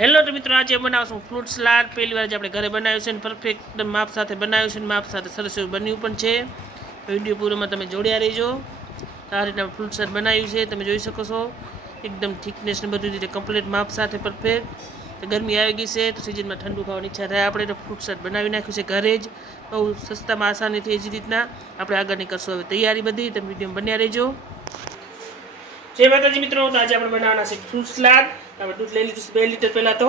Hello તો મિત્રો, આજે બનાવશું ફ્રૂટ સલાડ પહેલી વાર આપણે ઘરે બનાવ્યું છે અને પરફેક્ટ માપ સાથે બનાવ્યું છે અને માપ સાથે સરસ એવું બન્યું પણ છે. વીડિયો પૂરોમાં તમે જોડ્યા રહીજો. આ રીતના ફ્રૂટ સલાડ બનાવ્યું છે, તમે જોઈ શકો છો. એકદમ થિકનેસ ને બધી રીતે કમ્પ્લીટ માપ સાથે પરફેક્ટ તો ગરમી આવી ગઈ છે, તો સિઝનમાં ઠંડુ ખાવાની ઈચ્છા થાય. આપણે ફ્રૂટ સલાડ બનાવી નાખ્યું છે ઘરે જ. બહુ સસ્તામાં આસાનીથી એ જ રીતના આપણે આગળની કરશું. હવે તૈયારી બધી, તમે વીડિયો બન્યા રહેજો. જય માતાજી મિત્રો, તો આજે આપણે બનાવવાના છે ફ્રૂટ સલાડ આપણે દૂધ લઈ લીધું છે, બે લીટર પહેલાં તો.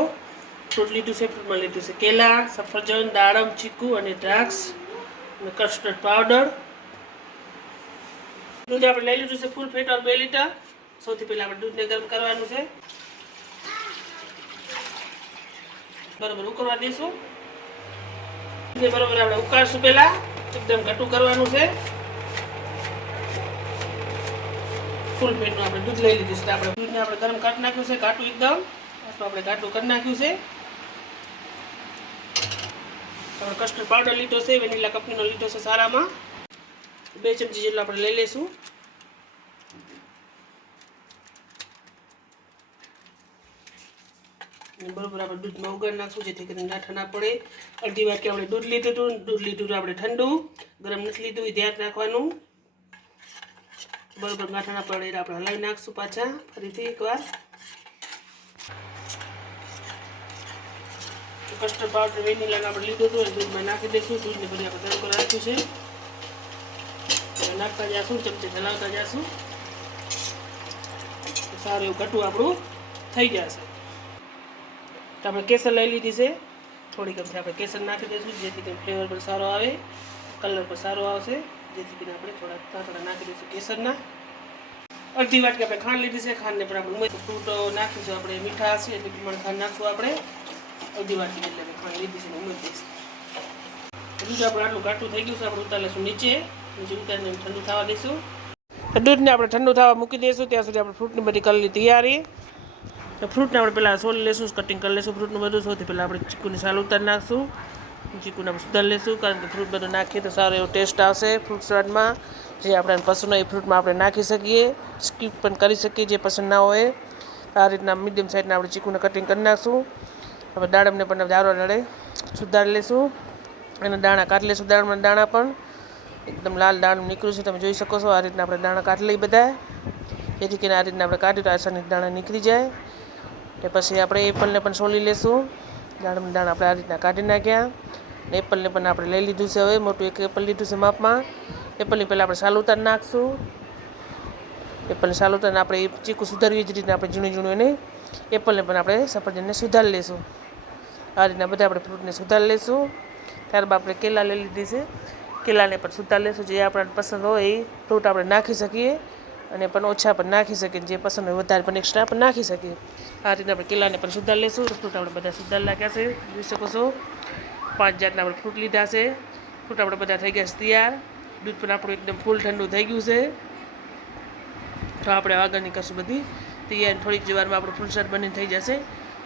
ફ્રૂટ લીધું છે, ફ્રૂટમાં લીધું છે કેલા, સફરજન, દાડમ, ચીકુ અને દ્રાક્ષ અને કસ્ટર્ડ પાવડર દૂધ આપણે લઈ લીધું છે ફૂલ ફેટ બે લીટર. સૌથી પહેલાં આપણે દૂધને ગરમ કરવાનું છે. બરાબર ઉકળવા દઈશું દૂધને બરાબર આપણે ઉકાળશું પહેલાં. એકદમ ઘટું કરવાનું છે. ફૂલ પેટનું આપણે દૂધ લઈ લીધું છે. આપણે દૂધને આપણે ગરમ કરી નાખ્યું છે ઘાટું એકદમ. તો આપણે ઘાટું કરી નાખ્યું છે. આપણે કસ્ટર્ડ પાવડર લીધો છે વેનીલા કંપનીનો લીધો છે સારામાં. બે ચમચી જેટલો આપણે લઈ લઈશું. અને બરોબર આપણે દૂધમાં ઉગાડી નાખશું, જેથી કરીને ગાંઠા ના પડે. અડધી વાટકી આપણે દૂધ લીધું હતું, દૂધ લીધું હતું આપણે ઠંડુ. ગરમ નથી લીધું, એ ધ્યાન રાખવાનું. બરોબર, ગાંઠાના પડેલા પડે આપણે હલાવી નાખશું પાછા. ફરીથી એકવાર. કસ્ટર્ડ પાવડર વેનીલાને આપણે લીધું હતું દૂધમાં નાખી દઈશું. દૂધને બધી આપણે ગરમ રાખ્યું છે નાખતા જઈશું ચમચે હલાવતા જઈશું સારું એવું ઘટું આપણું થઈ જશે. તો આપણે કેસર લઈ લીધી છે. થોડીક આપણે કેસર નાખી દઈશું, જેથી કરીને ફ્લેવર પણ સારો આવે કલર પણ સારો આવશે. જેથી કરીને આપણે થોડા તાંતડા નાખી દઈશું કેસરના. અડધી વાટકી આપણે ખાંડ લીધી છે. ખાંડને પણ આપણે ઉમેર ફ્રૂટ નાખીશું આપણે મીઠા હશે એટલે પ્રમાણે ખાંડ નાખશું આપણે. અડધી વાટકી એટલે આપણે ખાંડ લીધી છે ઉમેરી દઈશું. દૂધ આપણે આટલું ઘાટું થઈ ગયું છે. આપણે ઉતાર લઈશું નીચે. નીચે ઉતારીને ઠંડુ થવા દઈશું. દૂધને આપણે ઠંડુ થવા મૂકી દઈશું. ત્યાં સુધી આપણે ફ્રૂટની બધી કરેલી તૈયારી. ફ્રૂટને આપણે પહેલાં સોલી લઈશું, કટિંગ કરી લઈશું ફ્રૂટનું બધું. સૌથી પહેલાં આપણે ચીકુની સાલ ઉતારી નાખશું. ચીકુને સુધારી લઈશું કારણ કે ફ્રૂટ બધું નાખીએ તો સારો એવો ટેસ્ટ આવશે ફ્રૂટ સલાડમાં જે આપણે પસંદ હોય એ ફ્રૂટમાં આપણે નાખી શકીએ. સ્કીપ પણ કરી શકીએ જે પસંદ ના હોય. આ રીતના મીડિયમ સાઇઝના આપણે ચીકુને કટિંગ કરી નાખશું. હવે દાડમને પણ દારો લડે સુધારી લઈશું અને દાણા કાઢી લઈશું દાળમાં દાણા પણ. એકદમ લાલ દાણું નીકળ્યું છે, તમે જોઈ શકો છો. આ રીતના આપણે દાણા કાઢી લઈએ બધા. જેથી કરીને આ રીતના આપણે કાઢ્યું તો આસાની દાણા નીકળી જાય. એ પછી આપણે એપલને પણ સોલી લેશું. દાણા દાણા આપણે આ રીતના કાઢી નાખ્યા. એપલને પણ આપણે લઈ લીધું છે હવે, મોટું એક એપલ લીધું છે માપમાં. એપલની પહેલાં આપણે સાલ ઉતાર નાખશું. એપલને સાલ આપણે એ ચીકુ સુધારવી જ રીતના આપણે ઝીણું ઝીણું એને એપલને પણ આપણે સફરજનને સુધારી લઈશું આ રીતના બધા આપણે ફ્રૂટને સુધારી લઈશું ત્યારબાદ આપણે કેલા લઈ લીધી છે. કેલાને પણ સુધારી લઈશું જે આપણને પસંદ હોય એ ફ્રૂટ આપણે નાખી શકીએ અને પણ ઓછા પણ નાખી શકીએ. જે પસંદ હોય વધારે પણ એક્સ્ટ્રા પણ નાખી શકીએ. આ રીતે આપણે કેળાને પણ સુધાર લઈશું. ફ્રૂટ આપણે બધા સુધાર લાગ્યા છે. જોઈ શકો છો, પાંચ જાતના આપણે ફ્રૂટ લીધા છે. ફ્રૂટ આપણે બધા થઈ ગયા છે તૈયાર. દૂધ પણ આપણું એકદમ ફૂલ ઠંડુ થઈ ગયું છે. તો આપણે આગળની કરશું બધી તૈયાર થોડીક જ વારમાં આપણું ફૂલ શર્ટ બનીને થઈ જશે.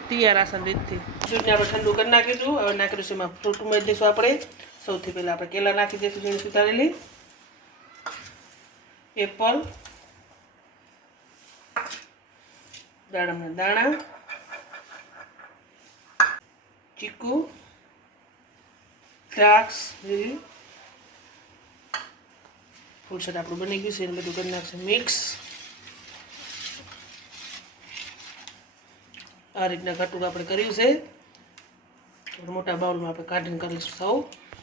તૈયાર આસન રીતથી. દૂધને આપણે ઠંડુ કરી નાખી દઉં હવે નાખી દઈશું એમાં ફ્રૂટ ઉમેરી દઈશું આપણે. સૌથી પહેલાં આપણે કેળા નાખી દઈશું સુધારેલી. એપલ. દાડમના દાણા ચીકુ દ્રાક્ષ લીલી ફૂલસર આપણું બની ગયું છે એને બધું કરી નાખશે મિક્સ આ રીતના ઘટું આપણે કર્યું છે થોડું મોટા બાઉલમાં આપણે કાઢીને કરીશું સૌ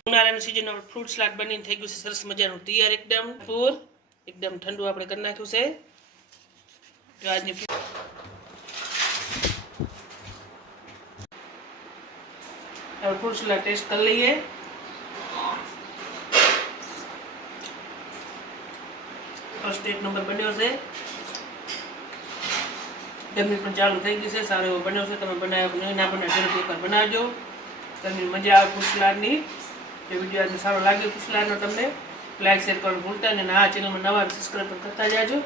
ઉનાળાની સિઝન આપણે ફ્રૂટ સલાડ બનીને થઈ ગયું છે સરસ મજાનું તૈયાર એકદમ પૂર એકદમ ઠંડુ આપણે કરી નાખ્યું છે તો આજની હવે ફ્રૂટ સલાડ ટેસ્ટ કરી લઈએ ફર્સ્ટ એક નંબર બન્યો છે ગરમી પણ ચાલુ થઈ ગઈ છે, સારો એવો બન્યો છે, તમે બનાવ્યો નહીં, ના બનાવ્યો ઝડપી એકવાર બનાવજો. ગરમી મજા આવે ફૂસલાડની જે વીડિયો આજે સારો લાગ્યો ફૂસલાડનો તમને લાઈક શેર કરવાનું ભૂલતા અને આ ચેનલમાં નવા સબસ્ક્રાઈબ કરતા જાજો.